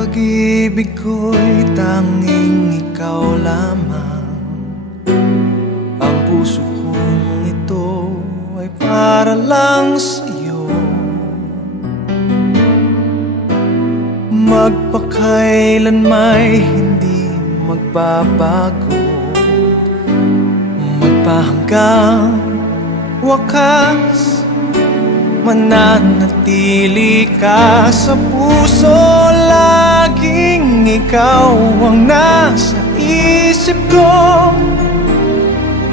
Pag-ibig ko'y tanging ikaw lamang. Ang puso kong ito ay para lang sa'yo. Magpakailan may hindi magbabago, magpahanggang wakas, mananatili ka sa puso. Laging ikaw ang nasa isip ko.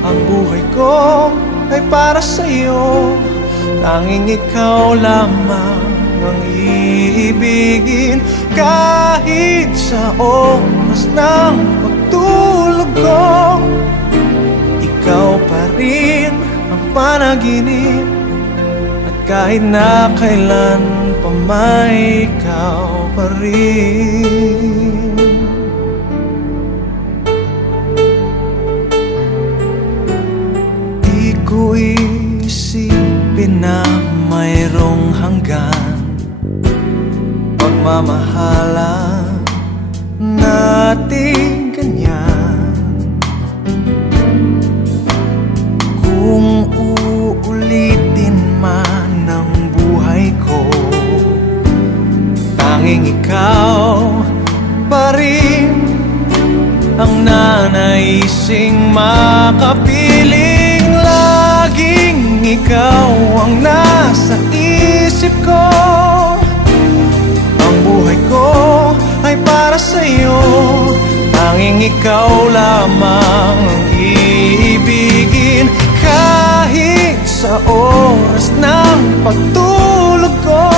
Ang buhay ko ay para sa'yo. Tanging ikaw lamang ang iibigin. Kahit sa oras ng pagtulog ko, ikaw pa rin ang panaginip. Kahit na kailan pa may ikaw pa rin. Di ko isipin na mayroong hanggan pagmamahalan natin ganyan. Kung uulitin man tanging ikaw pa rin ang nanaising makapiling. Laging ikaw ang nasa isip ko. Ang buhay ko ay para sa'yo. Tanging ikaw lamang ang iibigin. Kahit sa oras ng pagtulog ko,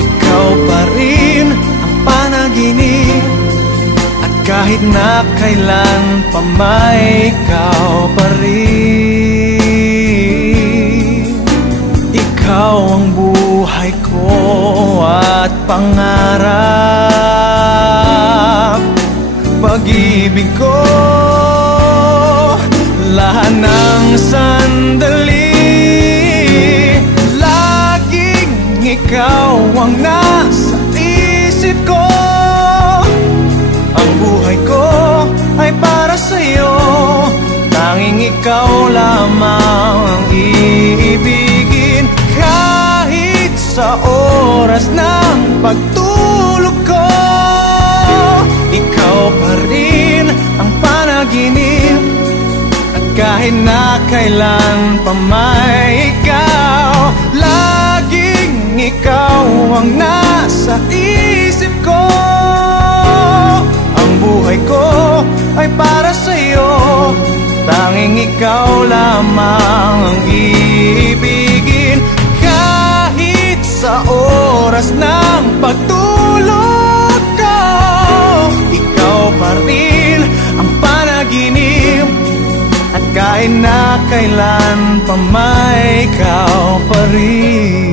ikaw pa rin ang panaginip. At kahit na kailan pa may ikaw pa rin. Ikaw ang buhay ko at pangarap. Pag-ibig ko, lahat ng sandali. Laging ikaw ang nasa isip ko. Ang buhay ko ay para sa'yo. Tanging ikaw lamang ang iibigin. Kahit sa oras ng pagtulog ko, ikaw pa rin ang panaginip. At kahit na kailan pa may ikaw, laging ikaw ang nasa isip ko. Ang buhay ko ay para sa'yo. Tanging ikaw lamang ang iibigin. Kahit sa oras ng pagtulog ko, ikaw pa rin ang panaginip. At kahit na kailan pa may ikaw pa rin.